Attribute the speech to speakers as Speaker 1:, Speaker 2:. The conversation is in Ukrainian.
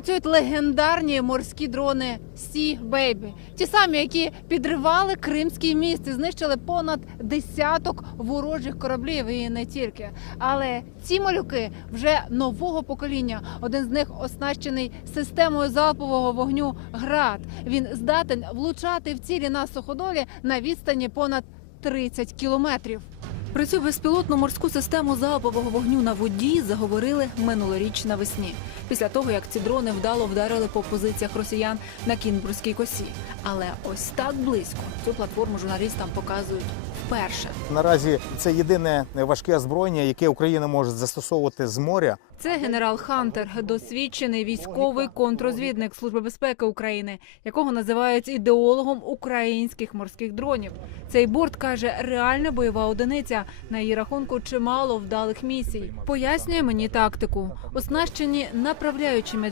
Speaker 1: працюють легендарні морські дрони Сі Бейбі, ті самі, які підривали Кримський міст і знищили понад десяток ворожих кораблів і не тільки. Але ці малюки вже нового покоління. Один з них оснащений системою залпового вогню ГРАД. Він здатен влучати в цілі на суходолі на відстані понад 30 кілометрів. Про цю безпілотну морську систему залпового вогню на воді заговорили минулоріч навесні, після того як ці дрони вдало вдарили по позиціях росіян на Кінбурзькій косі. Але ось так близько цю платформу журналістам показують вперше.
Speaker 2: Наразі це єдине важке озброєння, яке Україна може застосовувати з моря.
Speaker 1: Це генерал Хантер, досвідчений військовий контррозвідник Служби безпеки України, якого називають ідеологом українських морських дронів. Цей борт каже, реальна бойова одиниця. На її рахунку чимало вдалих місій. Пояснює мені тактику, оснащені направляючими